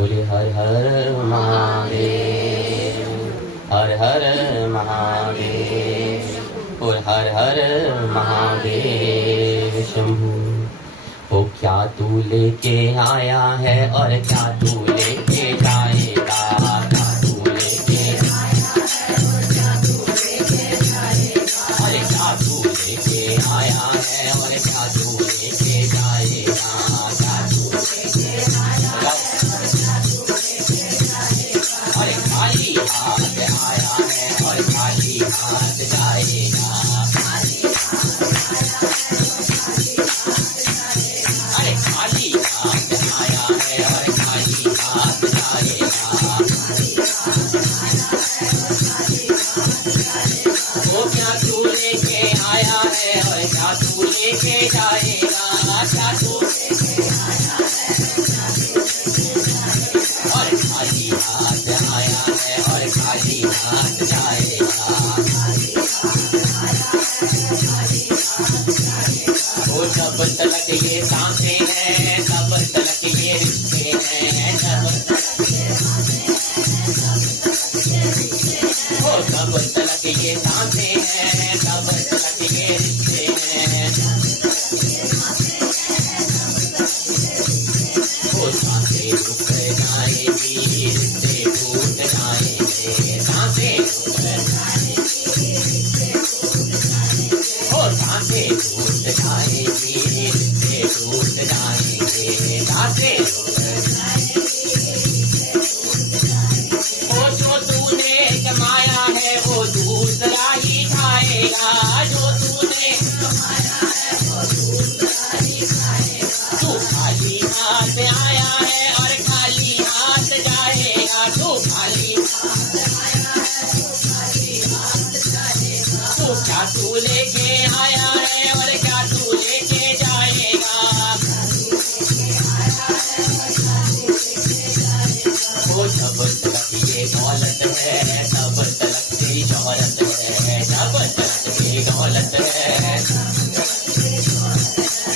बोले हर हर महादेव, हर हर महादेव और हर हर महादेव शंभू। ओ क्या तू लेके आया है और क्या तू लेके जाएगा, क्या तू लेके आया है और क्या तू लेके जाएगा, अरे क्या तू लेके आया है और क्या तू लेके जाएगा, क्या तू लेके आया है और क्या तू लेके जाएगा, अरे खाली हाथ आया है और खाली हाथ जाएगा, अरे खाली हाथ आया है और खाली हाथ जाएगा। वो क्या तू लेके आया है और क्या तू लेके जाएगा, क्या तू लेके आया है और खाली हाथ आया है और खाली हाथ जाएगा। वो जब तलक ये सांसें हैं तब तलक ये रिश्ते हैं, वो तब तलक ये सांसें हैं तब तलक ये रिश्ते हैं, वो सांसें रुक जाएगी रिश्ते टूट जाएंगे, सांसें रुक जाएगी, वो सांसें टूट जाएगी रिश्ते टूट जाएंगे, सांसें रुक जाएगी। वो जो तूने कमाया है वो दूसरा ही खाएगा, जो तूने कमाया है वो दूसरा ही खाएगा, तू खाली हाथ आया है और खाली हाथ जाएगा, तू खाली हाथ आया है तो खाली हाथ जाएगा, तू क्या तू लेके आया है और क्या तू लेके जाएगा, वो जब तक ये दौलत है तब तक तेरी शोहरत है, जब तक तेरी दौलत है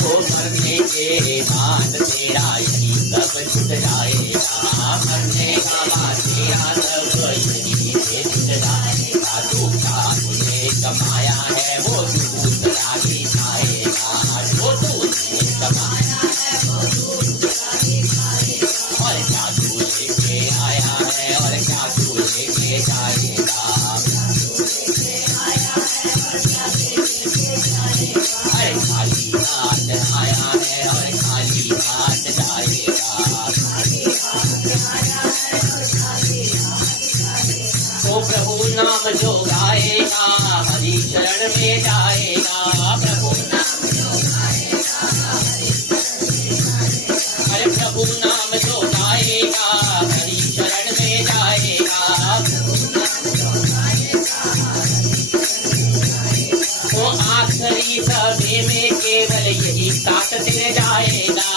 वो मरने के बाद तेरा यही सब छूट जाएगा, मरने का बाद तेरा सब यही छूट जाएगा, तू क्या तूने कमाया है वो दूसरा ही खाएगा, जो तूने कमाया है वो दूसरा ही खाएगा, और क्या तू लेके आया है और क्या तू लेके जाएगा, अरे खाली हाथ आया है और खाली हाथ जाएगा। तो प्रभु नाम जो गाएगा हरि शरण में जाएगा, प्रभु नाम जो गाएगा अरे प्रभु नाम जो गाएगा हरि शरण में जाएगा, वो आखिरी सभे में केवल यही साथ दे जाएगा,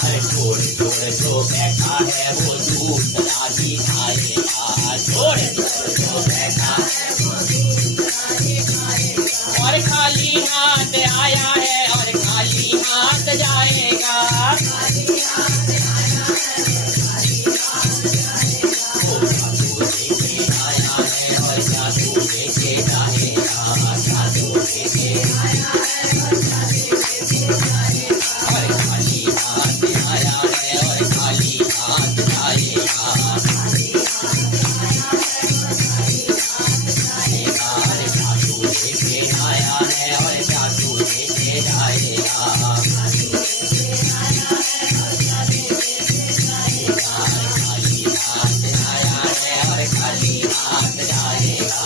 अरे छोड़ छोड़ जो बैठा है वो दूसरा ही खाएगा, छोड़ छोड़ जो बैठा है वो दूसरा ही खाएगा, और खाली हाथ आया है और खाली हाथ जाएगा, खाली हाथ आया है और खाली हाथ जाएगा, और क्या तू लेके जाएगा, क्या तू लेके आया है और क्या लेके जाएगा, और खाली हाथ आया है और खाली हाथ जाएगा, अरे क्या तू लेके आया है और क्या तू लेके जाएगा, खाली हाथ आया है और खाली हाथ जाएगा,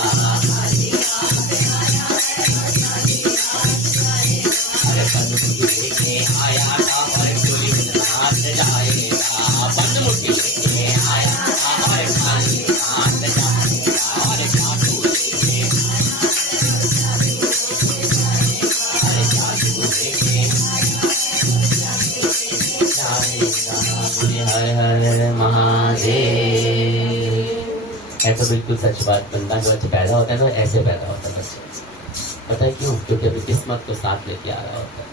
अरे बंदमुट्ठी लेके आया था और गोली हाथ जाएगा, बंदमुट्ठी लेके आया था और खाली हाथ जाएगा, और क्या तू लेके अरे क्या तू लेके जाएगा, हर हर महादेव। है तो बिल्कुल सच बात, बंदा जो बच्चे पैदा होता है ना ऐसे पैदा होता है बच्चे, पता है क्यों? क्योंकि अभी किस्मत को साथ लेके आ रहा होता है।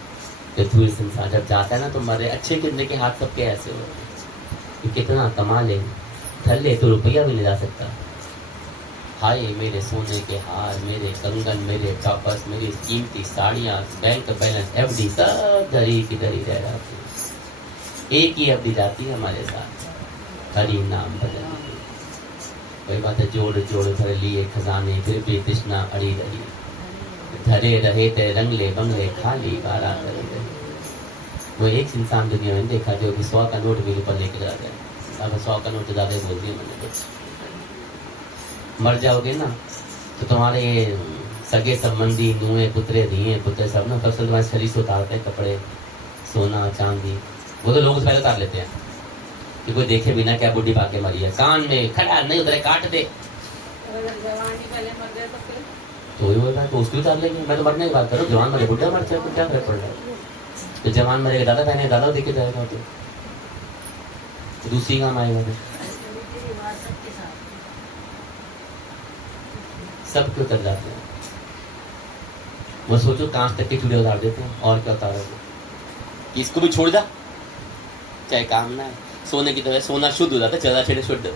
तो थोड़ी संसार जब जाता है ना तो मरे अच्छे कितने के हाथ सबके ऐसे हो रहे हैं, कितना कमा ले, थल्ले तो रुपया भी नहीं ला सकता। हाय मेरे सोने के हार, मेरे कंगन, मेरे टॉपर्स, मेरी कीमती साड़ियाँ, बैंक बैलेंस, एफडी सब धरी की धरी रह जाती है। एक ही एफडी जाती है हमारे साथ, हरि नाम भजन। वही बात है, जोड़ जोड़ भर लिए खजाने, फिर भी तृष्णा अड़ी रही, धरे रहे ते रंगले बंगले, खाली बारा करे रहे। वो एक इंसान दुनिया में देखा जो कि 100 का नोट भी ऊपर लेके जा रहे हैं। अब 100 का नोट ज्यादा बोल दिया मैंने कुछ। मर जाओगे ना तो तुम्हारे सगे संबंधी, नुए पुत्रे, धिए पुत्र सब ना फसल तुम्हारे शरीर से उतारते हैं, कपड़े, सोना चांदी। वो तो लोग पहले उतार लेते हैं कि कोई देखे बिना क्या बुढ़ी पाके मरी है, कान में खड़ा नहीं उतरे काट दे। तो वही होता है, तो उसको उतार लेंगे। मैं तो मरने की बात करूँ, जवान मरे बुढ़ा मर जाए तो क्या फर्क पड़ रहा है। तो जवान मरेगा दादा पहने, दादा देखे जाएगा तो दूसरी काम आएगा। सब क्यों उतर जाते हैं। वो सोचो कांच तक के चूड़े उतार देते हैं, और क्या उतारोगे कि इसको भी छोड़ जा, चाहे काम ना है। सोने की तरह सोना शुद्ध हो जाता है, चला छेड़े शुद्ध।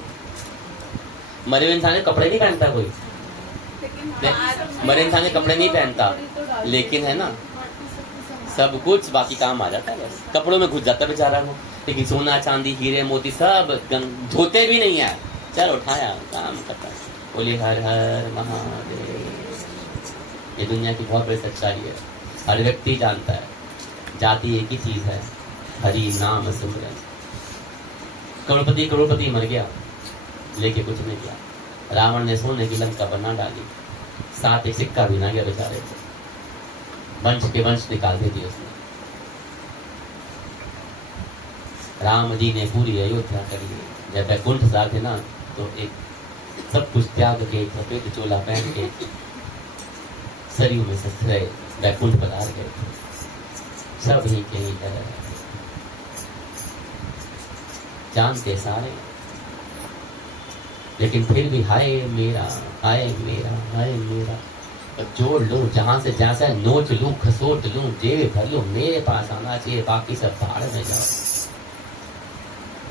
मरे हुए इंसान के कपड़े नहीं पहनता कोई, मरे इंसान के कपड़े नहीं पहनता, लेकिन है ना सब कुछ बाकी काम आ जाता है, बस कपड़ों में घुस जाता है बेचारा को। लेकिन सोना चांदी हीरे मोती सब धोते भी नहीं है, चल उठाया काम करता है। बोलिए हर हर महादेव। ये दुनिया की बहुत बड़ी सच्चाई है, हर व्यक्ति जानता है। जाति एक ही चीज है, हरि नाम सिमरन। करोड़पति मर गया, लेके कुछ नहीं किया। रावण ने सोने की लंका बना डाली, साथ एक सिक्का भी ना गया बेचारे को, वंश के वंश निकाल दे दिए उसने। राम जी ने पूरी अयोध्या करी। जब वैकुंठ जाते ना तो एक सब कुछ त्याग के, सफेद चोला पहन के सरयू में ससुरे वैकुंठ पधार गए थे। सब ही के ही तरह जानते सारे, लेकिन फिर भी हाय मेरा, हाय मेरा, हाय मेरा। जोड़ लो जहां से जैसा, नोच लूं, खसोट लूं, जेब भर लूं, मेरे पास आना चाहिए, बाकी सब भाड़ में जाओ।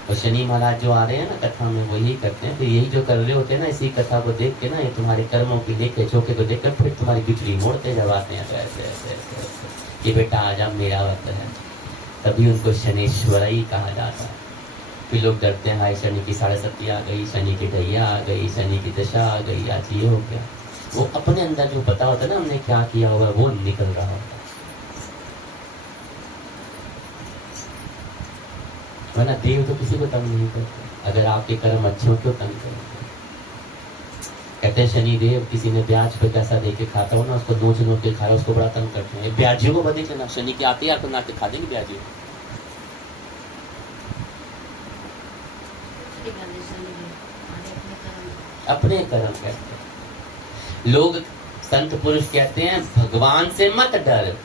और शनि महाराज जो आ रहे हैं ना कथा में, वही करते हैं। तो यही जो कर रहे होते हैं ना, इसी कथा को देख के ना, ये तुम्हारे कर्मों की लेके झोंके को देख कर फिर तुम्हारी बिजली मोड़ते जब आते हैं। तो ऐसे ऐसे ऐसे ऐसे, ये बेटा आजा मेरा व्रत है, तभी उनको शनेश्वर ही कहा जाता है। फिर लोग डरते हैं, हाय शनि की 7.5 आ गई, शनि की ढैया आ गई, शनि की दशा आ गई, आज ये हो गया। वो अपने अंदर जो पता होता है ना हमने क्या किया हुआ, वो निकल रहा होता है। वरना देव तो किसी को तंग नहीं करते। अगर आपके कर्म अच्छे हो तो तंग करेंगे। कहते हैं शनि देव किसी ने ब्याज पे पैसा दे के खाता हो ना, उसको नोच नोच के खाया, उसको बड़ा तंग करते हैं। ब्याजियों को बदे चला, शनि के आते ही आपको नाक खा देंगे ब्याजियों। अपने कर्म कहते हैं लोग। संत पुरुष कहते हैं भगवान से मत डर,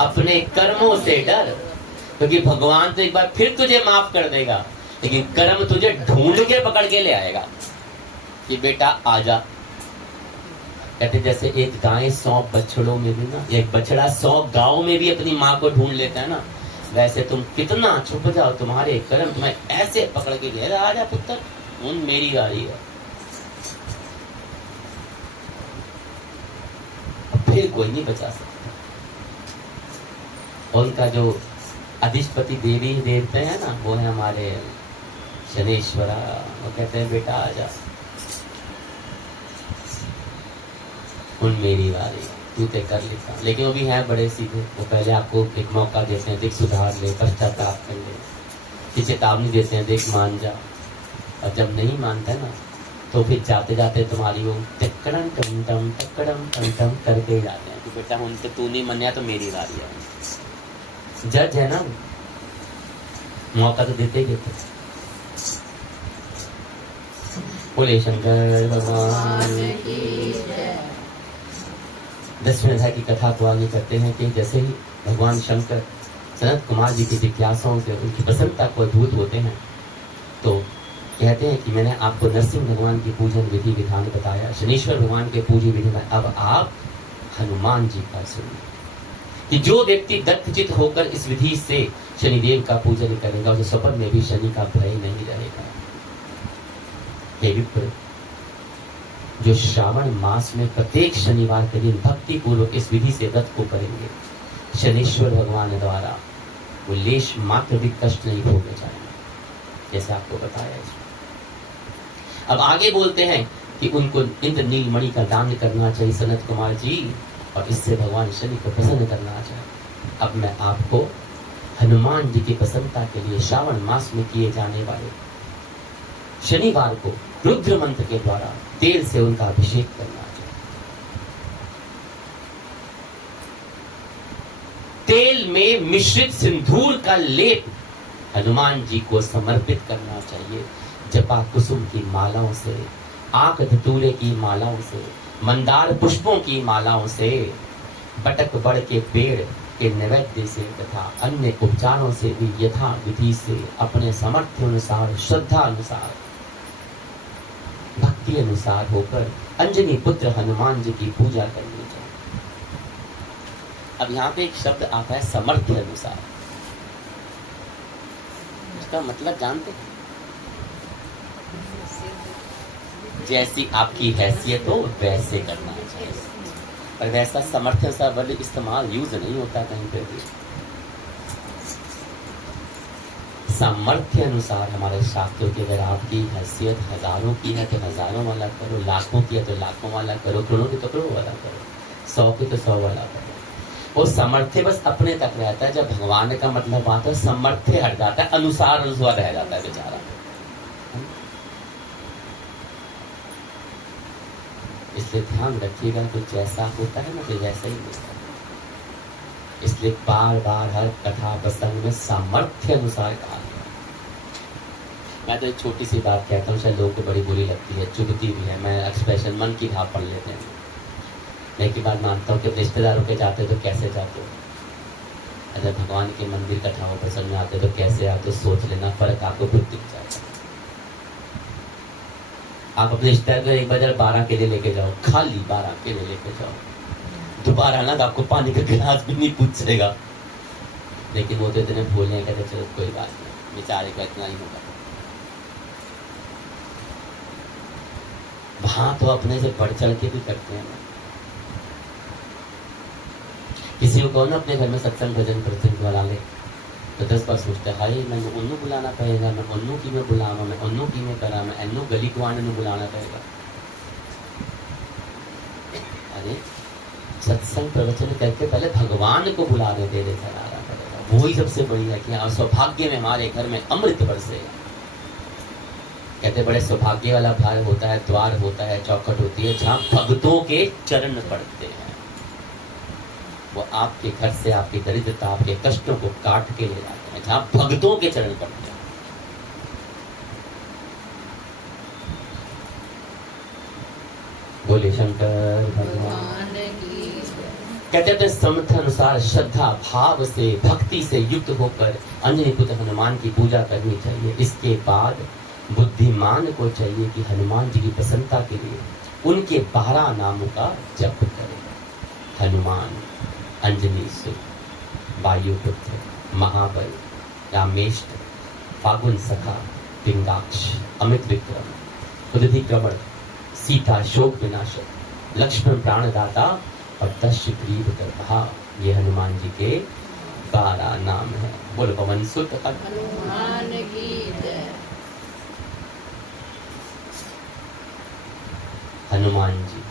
अपने कर्मों से डर, क्योंकि भगवान तो एक बार फिर तुझे माफ कर देगा, लेकिन कर्म तुझे ढूंढ के पकड़ के ले आएगा कि बेटा आजा। कहते जैसे एक गाय 100 बछड़ों में भी ना, एक बछड़ा 100 गांव में भी अपनी माँ को ढूंढ लेता है ना, वैसे तुम कितना छुप जाओ, तुम्हारे कर्म तुम्हें ऐसे पकड़ के ले आजा पुत्र, उन मेरी गाड़ी है, फिर कोई नहीं बचा सकता। और उनका जो अधिष्पति देवी देवते हैं ना, वो है हमारे शनेश्वरा। वो कहते हैं बेटा आजा, उन मेरी वाली तू ते कर लेता। लेकिन वो भी है बड़े सीधे, वो पहले आपको एक मौका देते हैं, देख सुधार ले, पश्चाताप कर ले, कि चेतावनी देते हैं, देख मान जा। और जब नहीं मानता है ना, तो फिर जाते जाते तुम्हारी वो टक्कड़म टम टम करके ही जाते हैं कि बेटा हम तो तू नहीं मनिया तो मेरी बारी है। जज है ना, मौका तो देते ही देते। बोले शंकर भगवान की जय। 10वें अध्याय की कथा को आगे करते हैं कि जैसे ही भगवान शंकर सनत कुमार जी की जिज्ञासाओं से उनकी प्रसन्नता को अद्भुत होते हैं, तो कहते हैं कि मैंने आपको नरसिंह भगवान की पूजन विधि विधान बताया, शनीश्वर भगवान के पूजी विधि में, अब आप हनुमान जी का सुनिए। कि जो व्यक्ति दत्तचित होकर इस विधि से शनिदेव का पूजन करेगा उसे स्वप्न में भी शनि का भय नहीं रहेगा। हे विप्र, जो श्रावण मास में प्रत्येक शनिवार के दिन भक्ति पूर्वक इस विधि से व्रत को करेंगे, शनीश्वर भगवान द्वारा वो लेश मात्र भी कष्ट नहीं भोगने जाएंगे, जैसे आपको बताया इसमें। अब आगे बोलते हैं कि उनको इंद्र नीलमणि का दान करना चाहिए सनत कुमार जी, और इससे भगवान शनि को प्रसन्न करना चाहिए। अब मैं आपको हनुमान जी की प्रसन्नता के लिए श्रावण मास में किए जाने वाले शनिवार को रुद्र मंत्र के द्वारा तेल से उनका अभिषेक करना चाहिए। तेल में मिश्रित सिंदूर का लेप हनुमान जी को समर्पित करना चाहिए। जपा कुसुम की मालाओं से, आक धतूरे की मालाओं से, मंदार पुष्पों की मालाओं से, बटक बड़ के पेड़ के नैवेद्य से तथा अन्य उपचारों से भी यथा विधि से अपने सामर्थ्य अनुसार, श्रद्धा अनुसार, भक्ति अनुसार होकर अंजनी पुत्र हनुमान जी की पूजा करनी चाहिए। अब यहाँ पे एक शब्द आता है सामर्थ्य अनुसार। इसका मतलब जानते हैं? जैसी आपकी हैसियत हो वैसे करना चाहिए, पर वैसा सामर्थ्य सा वर्ड इस्तेमाल यूज नहीं होता कहीं पे भी। सामर्थ्य अनुसार हमारे शास्त्रों की अगर आपकी हैसियत हजारों की है तो हजारों वाला करो, लाखों की है तो लाखों वाला करो, करोड़ों की तो करोड़ वाला करो, 100 की तो 100 वाला करो। और सामर्थ्य बस अपने तक रहता है। जब भगवान का मतलब आता है सामर्थ्य हट जाता है, अनुसार अनुसार रह जाता है बेचारा। इसलिए ध्यान रखिएगा, कुछ जैसा होता है ना तो वैसा ही होता है। इसलिए बार बार हर कथा प्रसंग में सामर्थ्य अनुसार कहा गया। मैं तो एक छोटी सी बात कहता हूँ, शायद लोगों को बड़ी बुरी लगती है, चुभती भी है। मैं एक्सप्रेशन मन की भाव पढ़ लेते हैं। मैं एक बात मानता हूँ कि रिश्तेदारों के जाते हो तो कैसे जाते हो, अगर भगवान के मंदिर कथाओं प्रसंग में आते तो कैसे आते, सोच लेना, फर्क आपको खुद दिख जाएगा। आप अपने रिश्तेदार को एक बार 12 केले लेके जाओ, खाली 12 केले लेके जाओ, दोबारा ना तो आपको पानी का गिलास भी नहीं पूछेगा। लेकिन वो तो इतने भोले कहते चलो कोई बात नहीं, बेचारे का इतना ही होगा। वहां तो अपने से बढ़ चढ़ के भी करते हैं। किसी को कहो ना अपने घर में सत्संग भजन प्रसंग बुला ले तो 10 बार सोचता है, हाय मैं उन्नू बुलाना पड़ेगा, मैं उन्नू की में बुलावा, मैं उन्नू की में करा, मैं एन्नू गली को आने बुलाना पड़ेगा। अरे सत्संग प्रवचन करके पहले भगवान को बुलाने दे देकर आना पड़ेगा। वही सबसे बड़ी है कि हाँ सौभाग्य में हमारे घर में अमृत बरसेगा। कहते बड़े सौभाग्य वाला भार होता है, द्वार होता है, चौखट होती है जहाँ भक्तों के चरण पड़ते हैं। वो आपके घर से आपकी दरिद्रता, आपके कष्टों को काट के ले जाते हैं, जहाँ भक्तों के चरण पड़ते हैं। बोले शंकर भगवान की। कहते थे समर्थ अनुसार श्रद्धा भाव से, भक्ति से युक्त होकर अंजनी पुत्र हनुमान की पूजा करनी चाहिए। इसके बाद बुद्धिमान को चाहिए कि हनुमान जी की प्रसन्नता के लिए उनके 12 नामों का जप करें। हनुमान, अंजनी सुत, वायुपुत्र, महाबल, रामेष्ट, फागुन सखा, पिंगाक्ष, अमित विक्रम, रुधिक्रमण, सीता शोक विनाशक, लक्ष्मण प्राणदाता और दश ग्रीव गर्भा। ये हनुमान जी के 12 नाम है। बोल पवन सुत हनुमान की जय। हनुमान जी,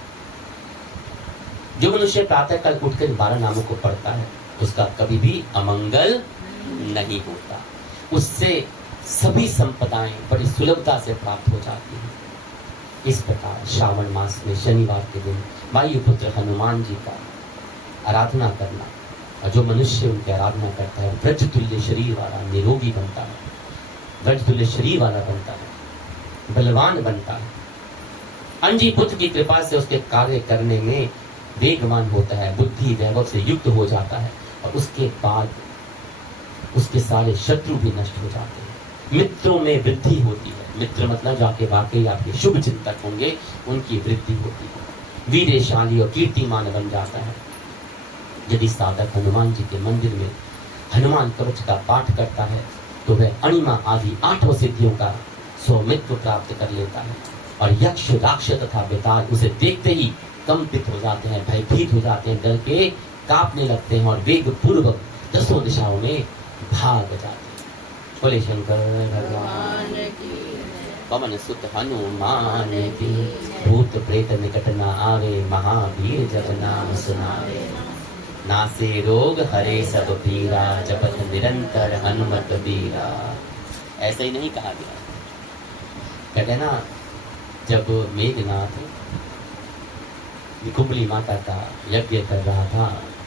जो मनुष्य प्रातः काल उठकर 12 नामों को पढ़ता है उसका कभी भी अमंगल नहीं होता। उससे सभी संपदाएं बड़ी सुलभता से प्राप्त हो जाती हैं। इस प्रकार श्रावण मास में शनिवार के दिन वायुपुत्र हनुमान जी का आराधना करना, और जो मनुष्य उनकी आराधना करता है व्रज तुल्य शरीर वाला निरोगी बनता है, व्रज तुल्य शरीर वाला बनता है, बलवान बनता है। अंजी पुत्र की कृपा से उसके कार्य करने में वेगवान होता है, बुद्धि वैभव से युक्त हो जाता है, और उसके बाद उसके सारे शत्रु भी नष्ट हो जाते हैं। मित्रों में वृद्धि होती है। मित्र मतलब जाके वाकई आपके शुभ चिंतक होंगे, उनकी वृद्धि होती है। वीरशाली और कीर्तिमान बन जाता है। यदि साधक हनुमान जी के मंदिर में हनुमान कवच का पाठ करता है तो वह अणिमा आदि 8 सिद्धियों का स्वामित्व प्राप्त कर लेता है। और यक्ष राक्षस तथा बेताल उसे देखते ही कंपित हो जाते हैं, भयभीत हो जाते हैं, डर के कांपने लगते हैं और वेग पूर्वक 10 दिशाओं में भाग जाते हैं। बोले शंकर भगवान की। पवन सुत हनुमान की। भूत प्रेत निकट न आवे, महावीर जब नाम सुनावे। नासे रोग हरे सब पीरा, जपत निरंतर हनुमत बीरा। ऐसे ही नहीं कहा गया। कहते ना, जब मेघनाथ कुंबली माता का यज्ञ कर रहा था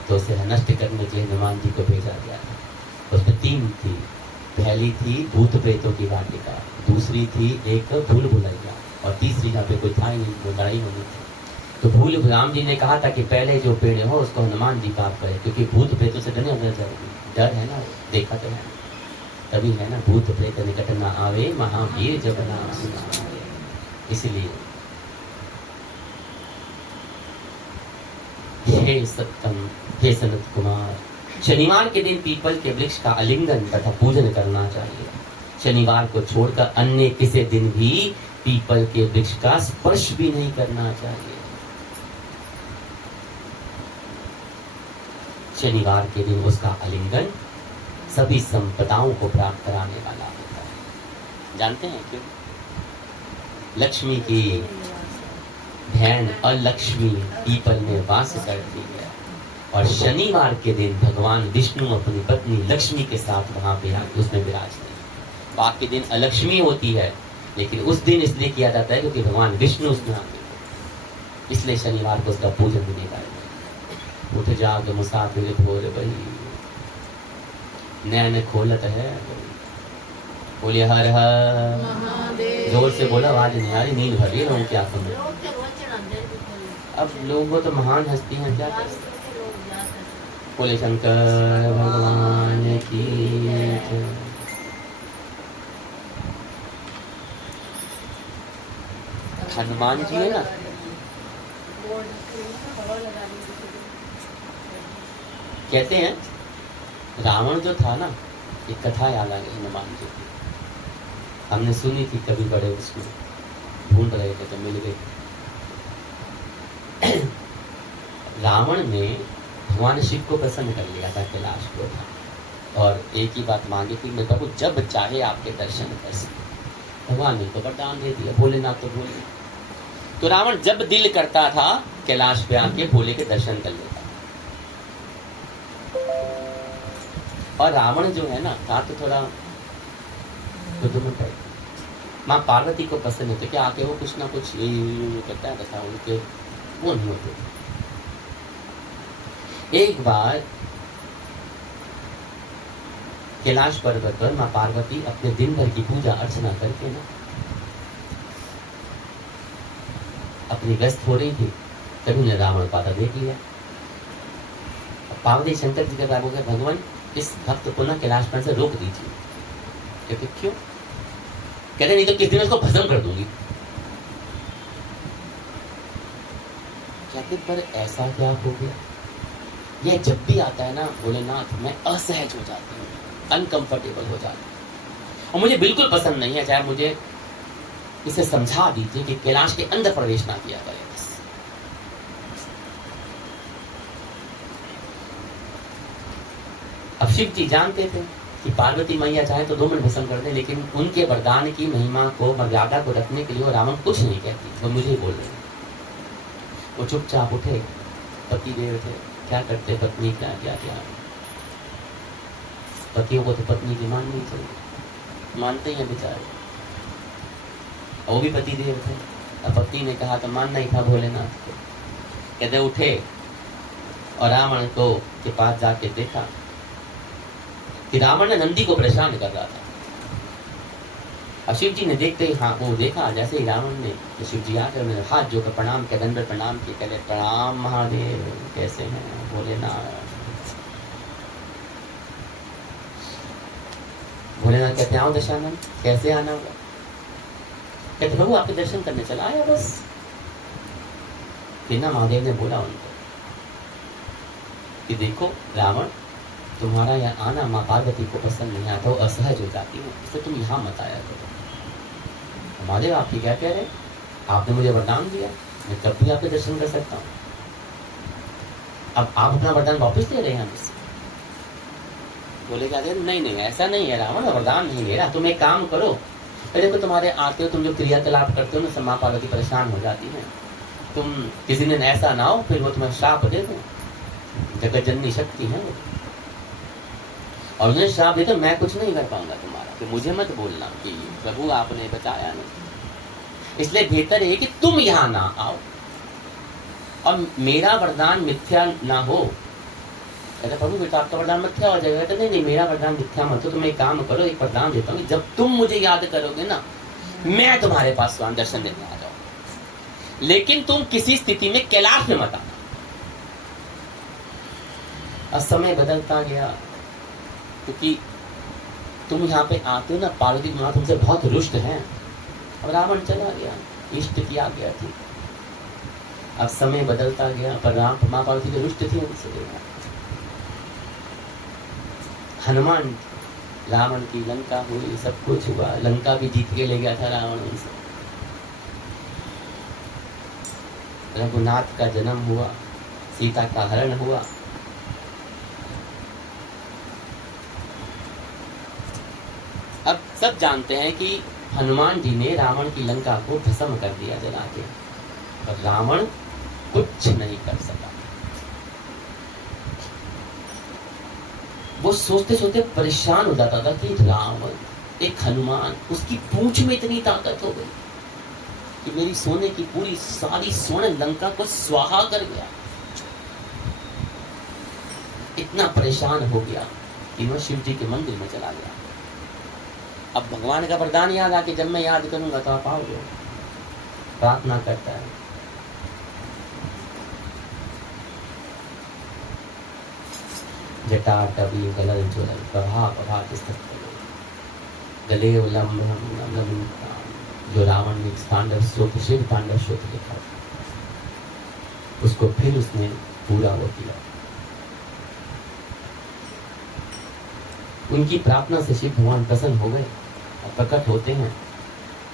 तो उसे नष्ट करने के लिए हनुमान जी को भेजा गया था। उसमें 3 थी। पहली थी भूत प्रेतों की वाटिका, दूसरी थी एक भूल भुलैया, और तीसरी जहाँ पे कोई था ही नहीं, वो लड़ाई होनी थी। तो भूल राम जी ने कहा था कि पहले जो पेड़ हो उसको हनुमान जी काट करे, क्योंकि भूत प्रेतों से डरने होना चाहिए। डर है ना, देखा तो है, तभी है ना, भूत प्रेत निकट न आवे, महावीर जब नाम सुनावे। इसलिए हे सत्तम, हे सनत कुमार, शनिवार के दिन पीपल के वृक्ष का आलिंगन तथा पूजन करना चाहिए। शनिवार को छोड़कर अन्य किसी दिन भी पीपल के वृक्ष का स्पर्श भी नहीं करना चाहिए। शनिवार के दिन उसका आलिंगन सभी संपदाओं को प्राप्त कराने वाला होता है। जानते हैं क्यों? लक्ष्मी की बहन अलक्ष्मी पीपल में वास करती है, और शनिवार के दिन भगवान विष्णु अपनी पत्नी लक्ष्मी के साथ वहां पे आके उसमें विराजते हैं। बाकी दिन अलक्ष्मी होती है, लेकिन उस दिन इसलिए किया जाता है क्योंकि भगवान विष्णु उसमें आते हैं, इसलिए शनिवार को उसका पूजन भी निकाला। उठ जाग मुसाफिर भोर बही, नैन खोलत है। बोले हर हर महादेव। जोर से बोला, आवाज नहीं आ रही, नींद भर रही है क्या तुम? अब लोगों तो महान हस्ती हैं, क्या कर। बोले शंकर भगवान की जय। हनुमान जी है ना, कहते हैं रावण जो था ना, एक कथा याद आ गई हनुमान जी की, हमने सुनी थी कभी बड़े, उसमें ढूंढ रहे थे तो मिल गई। रावण ने भगवान शिव को प्रसन्न कर लिया था, कैलाश को था, और एक ही बात मांगी थी, मैं प्रभु जब चाहे आपके दर्शन कर सके। भगवान ने तो वरदान दे दिया, भोलेनाथ तो भोले। तो रावण जब दिल करता था कैलाश पे आके भोले के दर्शन कर लेता। और रावण जो है ना, था तो थोड़ा बुद्धिमान टाइप। माँ पार्वती को पसंद होते कि आके वो कुछ ना कुछ करता है, तथा उनके वो नहीं होते। एक बार कैलाश पर्वत पर माँ पार्वती अपने दिन भर की पूजा अर्चना करके ना अपनी व्यस्त हो रही थी, तभी उन्हें रावण पाता देख लिया। पार्वती शंकर जी का हो गया, भगवान इस भक्त को ना कैलाश पर से रोक दीजिए। कहते क्यों? कहते नहीं तो किस दिन उसको भस्म कर दूंगी। कहते पर ऐसा क्या हो गया? यह जब भी आता है ना भोलेनाथ, मैं असहज हो जाती हूँ, अनकंफर्टेबल हो जाती हूँ, और मुझे बिल्कुल पसंद नहीं है। चाहे मुझे इसे समझा दीजिए कि कैलाश के अंदर प्रवेश ना किया करे। अब शिव जी जानते थे कि पार्वती मैया चाहे तो 2 मिनट भस्म कर दे, लेकिन उनके वरदान की महिमा को, मर्यादा को रखने के लिए वो रावण कुछ नहीं कहती, वो मुझे बोल रहे। वो चुपचाप उठे, पति देव थे, क्या करते, पत्नी क्या क्या क्या। पतियों को तो पत्नी की माननी चाहिए, मानते हैं बेचारे, वो भी पति देव थे। अब पत्नी ने कहा तो मानना ही था भोलेनाथ को। कहते उठे और रावण को के पास जाके देखा कि रावण ने नंदी को परेशान कर रहा था। अब शिव जी ने देखते ही हाँ वो देखा, जैसे ही रावण ने, तो शिव जी आकर मेरे हाथ जोकर प्रणाम किया, दंडवत प्रणाम किए, कहते प्रणाम महादेव, कैसे हैं भोलेनाथ। भोलेनाथ कहते आओ दशानन, कैसे आना होगा? कहते प्रभु आपके दर्शन करने चला आया बस। फिर ना महादेव ने बोला उनको कि देखो रावण, तुम्हारा यहाँ आना माँ पार्वती को पसंद नहीं आता, वो असहज हो जाती है, इसलिए तुम यहाँ मत आया करो। महादेव आप ये क्या कह रहे हैं? आपने मुझे वरदान दिया, मैं कब भी आपके दर्शन कर सकता हूँ। अब आप अपना वरदान वापस ले रहे हैं हमसे। बोले क्या थे? नहीं नहीं ऐसा नहीं है रावण, वरदान नहीं ले रहा, तुम एक काम करो, देखो तुम्हारे आते हो, तुम जो क्रियाकलाप करते हो ना, सब माँ पार्वती परेशान हो जाती है। तुम किसी दिन ऐसा ना हो फिर वो तुम्हें श्राप दे दो, जगत जननी शक्ति है वो, और उन्हें श्राप दे दो, मैं कुछ नहीं कर पाऊंगा तुम्हारा, तो मुझे मत बोलना कि प्रभु आपने बचाया नहीं। इसलिए बेहतर है कि तुम यहाँ ना आओ और मेरा वरदान मिथ्या ना हो। कहते प्रभु बेटा आपका वरदान मिथ्या हो जाएगा। कहते नहीं नहीं मेरा वरदान मिथ्या मत हो, तुम एक काम करो, एक वरदान देता हूँ, जब तुम मुझे याद करोगे ना, मैं तुम्हारे पास स्वामी दर्शन देने आ जाऊँ, लेकिन तुम किसी स्थिति में कैलाश में मत आना। अब समय बदलता गया, क्योंकि तुम यहाँ पे आते हो ना, पार्वती माँ तुमसे बहुत रुष्ट हैं, और रावण चला गया, इष्ट किया गया थी। अब समय बदलता गया, पर माँ पार्वती की रुष्ट थी उनसे। हनुमान, रावण की लंका हुई, सब कुछ हुआ, लंका भी जीत के ले गया था रावण उनसे। रघुनाथ का जन्म हुआ, सीता का हरण हुआ। अब सब जानते हैं कि हनुमान जी ने रावण की लंका को भस्म कर दिया जला के, और रावण कुछ नहीं कर सका। वो सोचते सोचते परेशान हो जाता था कि रावण, एक हनुमान, उसकी पूंछ में इतनी ताकत हो गई कि मेरी सोने की पूरी सारी स्वर्ण लंका को स्वाहा कर गया। इतना परेशान हो गया कि वह शिव जी के मंदिर में चला गया। अब भगवान का वरदान याद आ कि जब मैं याद करूंगा तो आप आओगे। प्रार्थना करता है, जटाटवी गलल ज्वलल प्रभा गले उलम्ब जो रावण ने तांडव स्तोत्र, शिव तांडव स्तोत्र लिखा, उसको फिर उसने पूरा वो किया। उनकी प्रार्थना से शिव भगवान प्रसन्न हो गए और प्रकट होते हैं,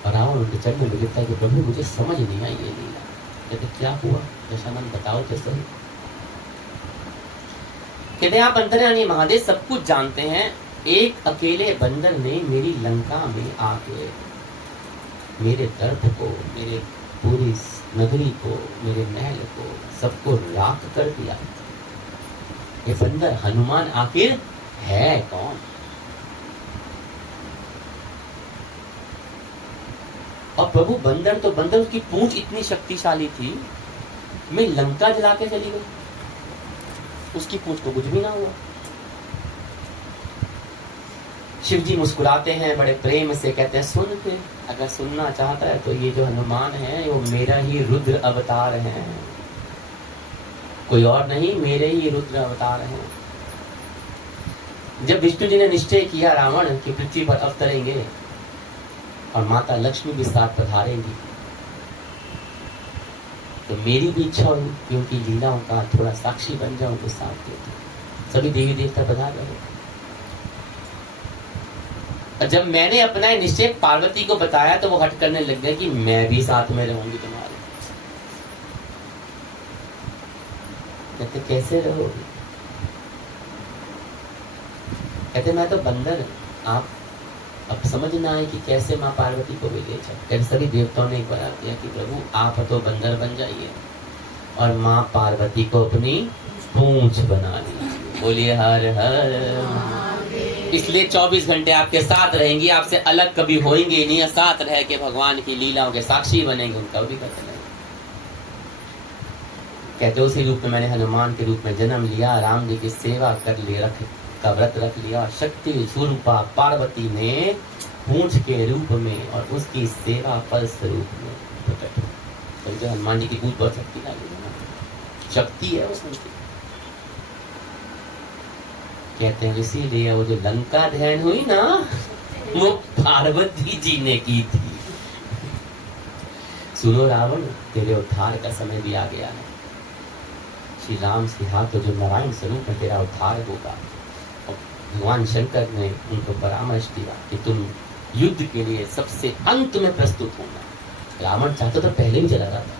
और रावण उनके चरणों में गिरता है कि प्रभु मुझे समझ नहीं आई ये लीला। कहते क्या हुआ दशानंद, बताओ तो सही। कहते आप अंतर्यामी महादेव सब कुछ जानते हैं, एक अकेले बंदर ने मेरी लंका में आके मेरे दर्प को, मेरे पूरी नगरी को, मेरे महल को, सबको राख कर दिया। ये बंदर हनुमान आखिर है कौन? और प्रभु बंदर तो बंदर, उसकी पूंछ इतनी शक्तिशाली थी, मैं लंका जला के चली गई, उसकी पूंछ को कुछ भी ना हुआ। शिव जी मुस्कुराते हैं बड़े प्रेम से, कहते हैं सुन के, अगर सुनना चाहता है तो ये जो हनुमान है वो मेरा ही रुद्र अवतार है, कोई और नहीं, मेरे ही रुद्र अवतार हैं। जब विष्णु जी ने निश्चय किया रावण की पृथ्वी पर अवतरेंगे और माता लक्ष्मी भी साथ पधारेंगी, तो मेरी भी इच्छा हुई कि उनकी लीलाओं का थोड़ा साक्षी बन जाऊं, उनके साथ देते। सभी देवी देवता पधार रहे। और जब मैंने अपना निश्चय पार्वती को बताया तो वो हट करने लग गए कि मैं भी साथ में रहूंगी तुम्हारे। कहते कैसे रहोगी? कहते मैं तो बंदर, आप अब समझना है कि कैसे माँ पार्वती को भी ले जाए। कहते सभी देवताओं ने एक बार किया कि प्रभु आप तो बंदर बन जाइए और माँ पार्वती को अपनी पूंछ बना लीजिए। बोलिए हर हर। इसलिए 24 घंटे आपके साथ रहेंगी, आपसे अलग कभी होंगे नहीं, साथ रह के भगवान की लीलाओं के साक्षी बनेंगे, उनका भी करते रहेंगे। कहते उसी रूप में मैंने हनुमान के रूप में जन्म लिया, राम जी की सेवा कर ली, का व्रत रख लिया। शक्ति स्वरूपा पार्वती ने पूंछ के रूप में और उसकी सेवा फल स्वरूप में प्रकट हुई। तो हनुमान जी की पूंछ बहुत शक्ति लगी, शक्ति है उसमें। कहते हैं इसीलिए वो जो लंका ध्यान हुई ना, वो पार्वती जी ने की थी। सुनो रावण, तेरे उद्धार का समय भी आ गया है। श्री राम से हाथ जो नारायण स्वरूप में तेरा उद्धार होगा। और भगवान शंकर ने उनको परामर्श दिया कि तुम युद्ध के लिए सबसे अंत में प्रस्तुत होना। रावण चाहता तो पहले ही चला जाता।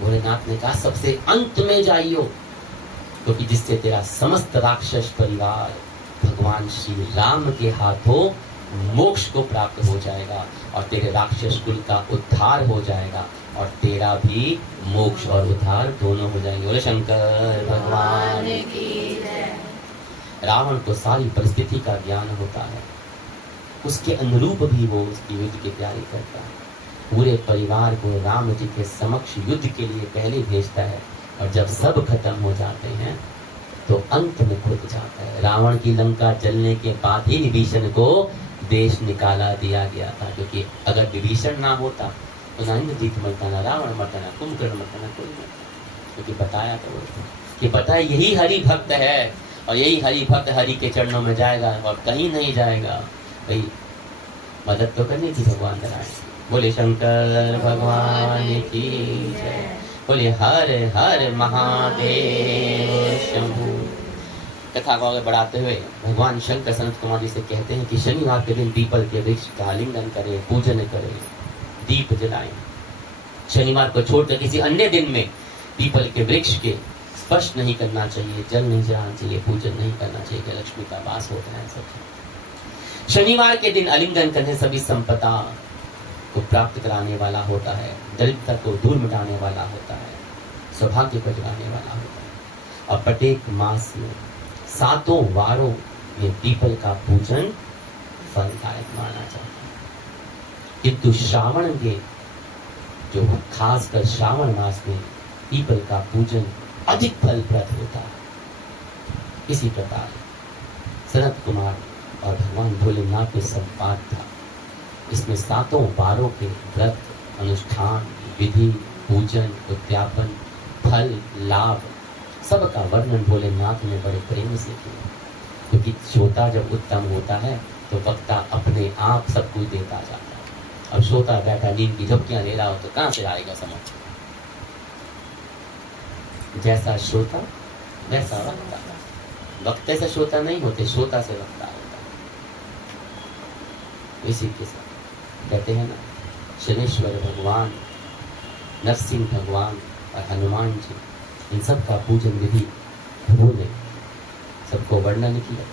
भोलेनाथ ने कहा सबसे अंत में जाइयो, क्योंकि जिससे तेरा समस्त राक्षस परिवार भगवान श्री राम के हाथों मोक्ष को प्राप्त हो जाएगा और तेरे राक्षस कुल का उद्धार हो जाएगा और तेरा भी मोक्ष और उद्धार दोनों हो जाएंगे। बोले शंकर भगवान की जय। रावण को सारी परिस्थिति का ज्ञान होता है, उसके अनुरूप भी वो उसकी युद्ध की तैयारी करता है। पूरे परिवार को राम जी के समक्ष युद्ध के लिए पहले भेजता है और जब सब खत्म हो जाते हैं तो अंत में खुद जाता है। रावण की लंका जलने के बाद ही विभीषण को देश निकाला दिया गया था, क्योंकि अगर विभीषण ना होता तो ना इंद्रजीत मरता, ना रावण मरता, ना कुंभकर्ण मरता, ना कोई मरता। क्योंकि बताया तो कि पता है यही हरि भक्त है और यही हरि भक्त हरि के चरणों में जाएगा और कहीं नहीं जाएगा। भाई मदद तो करनी थी भगवान नारायण। बोले शंकर भगवान की जय। बोले हर हर महादेव शंभु। कथा को आगे बढ़ाते हुए भगवान शंकर सनत कुमार जी से कहते हैं कि शनिवार के दिन पीपल के वृक्ष का आलिंगन करें, पूजन करें, दीप जलाएं। शनिवार को छोड़कर किसी अन्य दिन में पीपल के वृक्ष के स्पर्श नहीं करना चाहिए, जल नहीं चढ़ाना चाहिए, पूजन नहीं करना चाहिए, लक्ष्मी का वास होता है। सब शनिवार के दिन आलिंगन करने सभी संपदा को प्राप्त कराने वाला होता है, दरिद्रता को दूर मिटाने वाला होता है, सौभाग्य को जगाने वाला होता है। और प्रत्येक मास में 7 वारों में पीपल का पूजन फलदायक माना जाता है। किंतु श्रावण के जो खासकर श्रावण मास में पीपल का पूजन अधिक फलप्रद होता है। इसी प्रकार सनत कुमार और भगवान भोलेनाथ के संवाद था। इसमें 7 वारों के व्रत, अनुष्ठान, विधि, पूजन, उद्यापन, फल, लाभ सबका वर्णन भोलेनाथ ने बड़े प्रेम से किया। क्योंकि श्रोता जब उत्तम होता है तो वक्ता अपने आप सब कुछ देता जाता है। अब श्रोता बैठा नींद की झपकियां ले रहा हो तो कहां से आएगा समझ। जैसा श्रोता वैसा वक्ता। वक्ते से श्रोता नहीं होते, श्रोता से वक्ता होता है। इसी के साथ कहते हैं ना, शनेश्वर भगवान, नरसिंह भगवान और हनुमान जी, इन सब का पूजन विधि उन्होंने सबको वर्णन किया।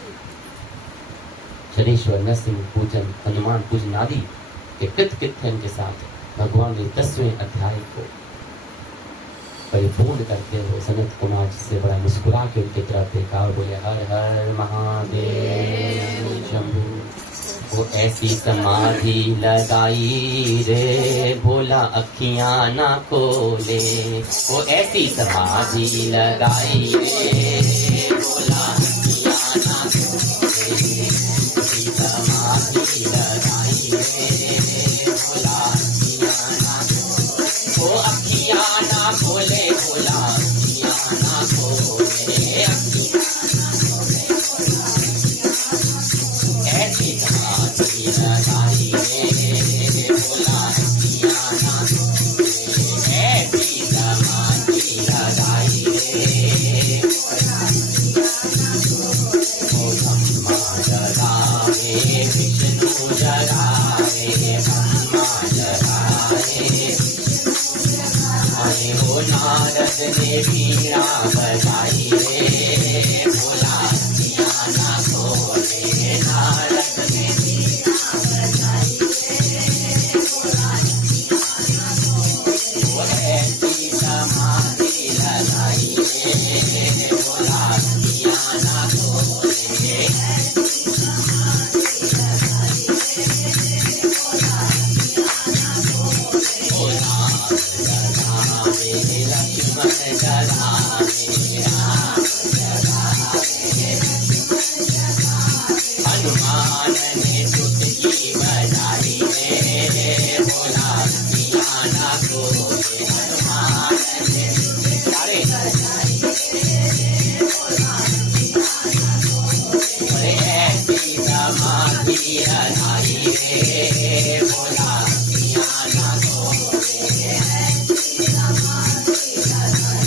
शनेश्वर नरसिंह पूजन, हनुमान पूजन आदि के कृत्य के साथ भगवान ने 10वें अध्याय को परिपूर्ण करते हुए सनत कुमार जी से बड़ा मुस्कुरा के उनकी तरफ देखा और बोले हर हर महादेव शंभु। वो ऐसी समाधि लगाई रे भोला अखियां ना खोले। वो ऐसी समाधि लगाई रे भोला अखियां ना खोले। समाधि लगाई रे भोला अखियां ना खोले। वो अखियां ना खोले, भोला अखियां ना खोले। ऐसी समाधि लगाई रे भोला अखियां ना खोले। ऐसी समाधि लगाई रे ओ ब्रह्मा जगाए, विष्णु जगाए, ब्रह्मा जगाए। आए हो नारद ने बीड़ा बजाई रे भोला अखियां ना खोले। नारद ने बीड़ा बजाई रे भोला अखियां ना खोले। वो ऐसी समाधि लगाई रे भोला अखियां ना खोले। ऐसी समाधि लगाई रे भोला अखियां ना खोले। ओ राम जगावे, लक्ष्मण जगावे, राम जगावे, हनुमान ने चुटकी बजाई रे भोला अखियां ना खोले। हनुमान ने चुटकी बजाई रे भोला अखियां ना खोले। ऐसी समाधि लगाई रे भोला अखियां ना खोले। ऐसी समाधि लगाई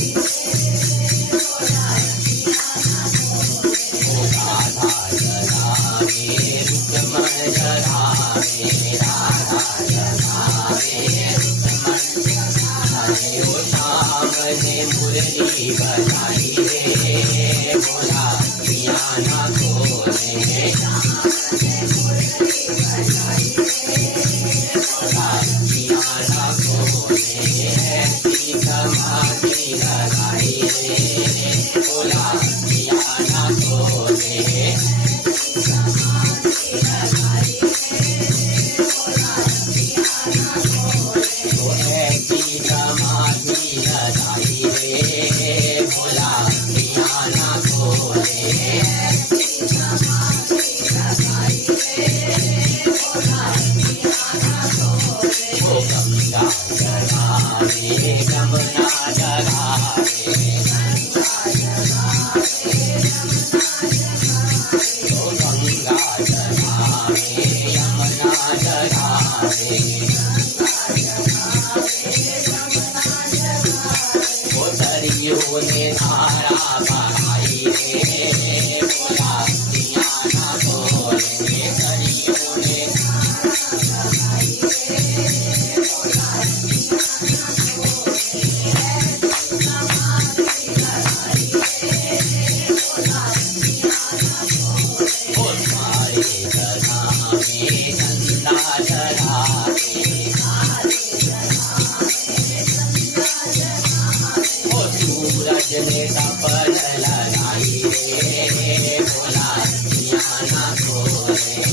जगाई रे, बोला पिया ना खोले, बोला पिया ना खोले, ऐसी समाधि लगाई रे, बोला पिया ना खोले, ऐसी समाधि लगाई रे, बोला पिया ना खोले, ओ गंगा जगावे, यमुना जगावे, ओ गंगा जगावे, यमुना जगावे, ओ सरयू ने धारा बहाई रे, बोला पिया ना खोले, सरयू ने ओ सारे जगावे, गंगा जगावे, ओ सूरज ने तपन लगाई रे, बोला पिया ना खोले,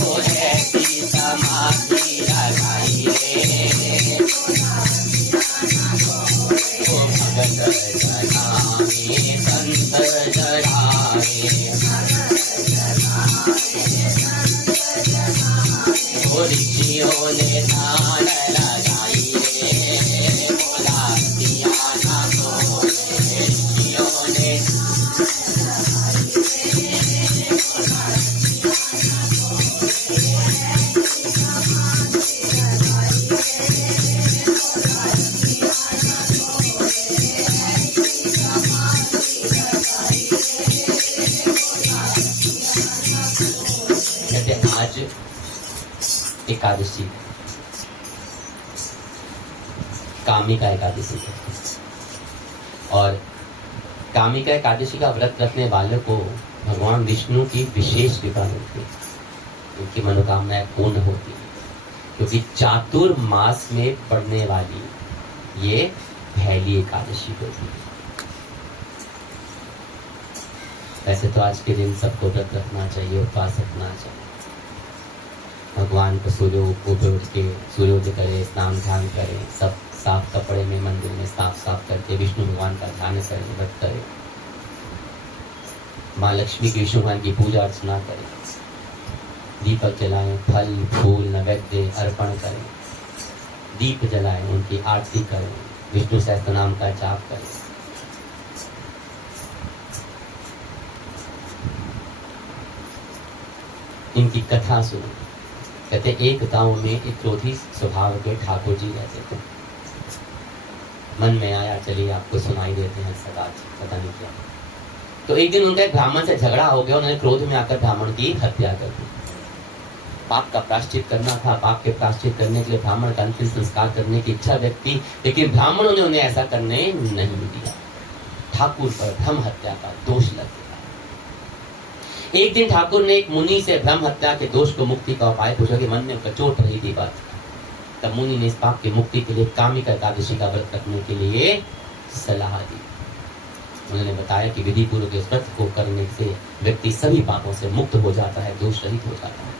ओ ऐसी समाधि लगाई रे, ओ भगत जगावे, संत जगावे, ओ ऋषियों ने ध्यान लगाई रे, बोला पिया ना खोले, ऋषियों ने कहते आज एकादशी, कामिका एकादशी है, और कामिका एकादशी का व्रत रखने वालों को भगवान विष्णु की विशेष कृपा मिलती है, उनकी मनोकामनाएं पूर्ण होती है, क्योंकि चातुर्मास में पड़ने वाली ये पहली एकादशी होती है। वैसे तो आज के दिन सबको व्रत रखना चाहिए, उपवास रखना चाहिए, भगवान को उठ के सूर्योदय करे, स्नान ध्यान करें, सब साफ कपड़े में मंदिर में साफ करके विष्णु भगवान का ध्यान करें, व्रत करें, माँ लक्ष्मी की विष्णु भगवान की पूजा अर्चना करें, दीपक जलाएं, फल फूल नैवेद्य अर्पण करें, दीप जलाएं, उनकी आरती करें, विष्णु सहस्त्र नाम का जाप करें। इनकी कथा सुनो। कहते एक गांव में एक क्रोधी स्वभाव के ठाकुर जी रहते थे। मन में आया चलिए आपको सुनाई देते हैं सब आज, पता नहीं क्या। तो एक दिन उनका एक ब्राह्मण से झगड़ा हो गया, उन्होंने क्रोध में आकर ब्राह्मण की हत्या कर दी। पाप का प्रायश्चित करना था, पाप के प्रायश्चित करने के लिए ब्राह्मण का अंतिम संस्कार करने की इच्छा व्यक्त थी, लेकिन ब्राह्मणों ने उन्हें ऐसा करने नहीं दिया। ठाकुर पर ब्रह्म हत्या का दोष लग गया। एक दिन ठाकुर ने एक मुनि से ब्रह्म हत्या के दोष को मुक्ति का उपाय पूछा कि मन में कचोट रही थी बात। तब मुनि ने इस पाप की मुक्ति के लिए कामिका एकादशी का व्रत रखने के लिए सलाह दी। उन्होंने बताया कि विधि पूर्वक इस व्रत को करने से व्यक्ति सभी पापों से मुक्त हो जाता है, दोष रहित हो जाता है।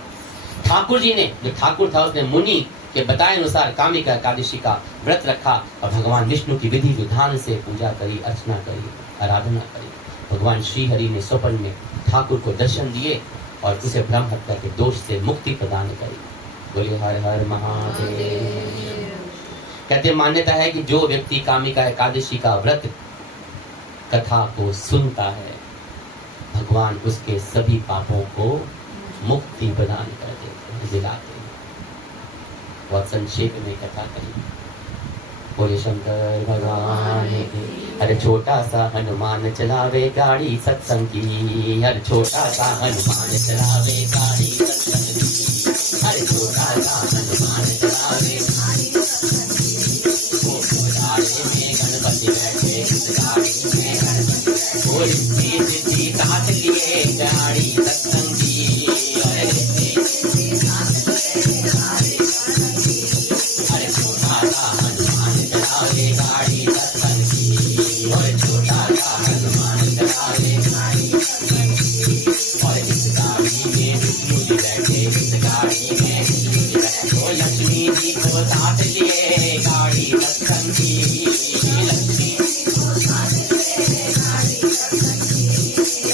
ठाकुर जी ने, जो ठाकुर था, उसने मुनि के बताए अनुसार कामिका एकादशी का व्रत रखा और भगवान विष्णु की विधि विधान से पूजा करी, अर्चना करी, आराधना करी। भगवान श्री हरि ने स्वप्न में ठाकुर को दर्शन दिए और उसे ब्रह्म हत्या के दोष से मुक्ति प्रदान करी। बोले हर हर महादेव। कहते मान्यता है कि जो व्यक्ति कामिका एकादशी का व्रत कथा को सुनता है, भगवान उसके सभी पापों को मुक्ति प्रदान कर देते हैं, दिलाते हैं। बहुत संक्षेप में कथा कही। बोले शंकर भगवान की। हर छोटा सा हनुमान चलावे गाड़ी सत्संग की, हर छोटा सा हनुमान चलावे गाड़ी सत्संग की, हर छोटा सा हनुमान चलावे चलावे वो गाड़ी में गणपति बैठे इस गाड़ी में गणपति वो रिद्धि सिद्धि साथ लिए गाड़ी सत्संगी अरे छोटा सा हनुमान चलावे गाड़ी सत्संगी और छोटा सा हनुमान चलावे गाड़ी और इस गाड़ी में मुझे बैठे इस गाड़ी में वो लक्ष्मी जी को साथ लिए गाड़ी सत्संगी लक्ष्मी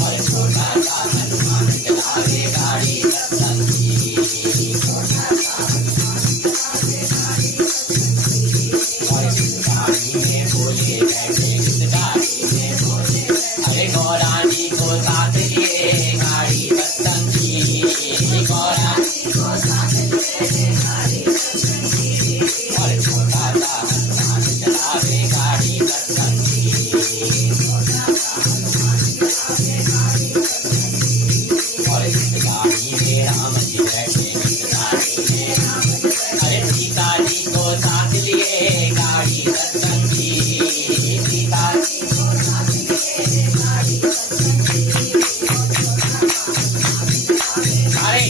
और छोटा सा हनुमान चलावे गाड़ी सत्संगी और इस गाड़ी में बोले बैठे इस गाड़ी में बोले अरे गौरानी को साथ लिए गाड़ी सत्संगी गौरा और छोटा सा हनुमान चलावे गाड़ी सत्संगी और इस गाड़ी में राम जी बैठे इस गाड़ी में अरे सीता जी को साथ लिए गाड़ी सत्संगी सीता अरे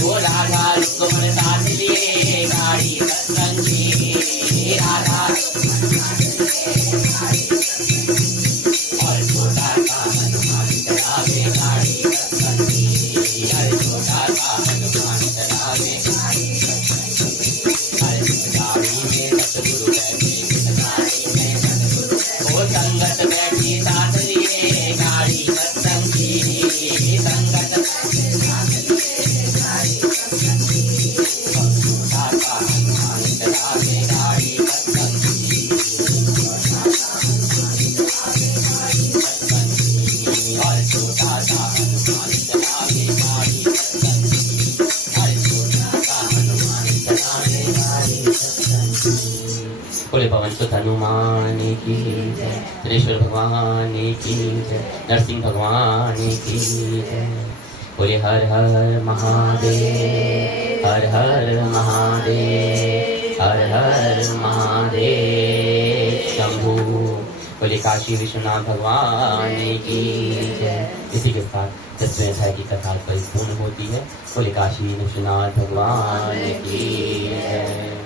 वो राधा रुक्मण साथ लिए गाड़ी सत्संगी राधा और छोटा सा हनुमान चलावे गाड़ी सत्संगी अरे छोटा सा हनुमान चलावे गाड़ी में सतगुरु बैठे इस गाड़ी में सतगुरु वो संगत बैठी साथ लिए गाड़ी सत्संगी संगत हनुमान चलावे गाड़ी सत्संगी और छोटा सा हनुमान चलावे गाड़ी सत्संगी और छोटा सा हनुमान चलावे गाड़ी सत्संगी बोले पवन सुत हनुमान की जय सुरेश्वर भगवान की जय नरसिंह भगवान की जय बोले हर हर महादेव हर हर महादेव हर हर महादेव शंभू बोले काशी विश्वनाथ भगवान की जय। इसी के साथ 10वें अध्याय की कथा परिपूर्ण होती है। बोले काशी विश्वनाथ भगवान की जय।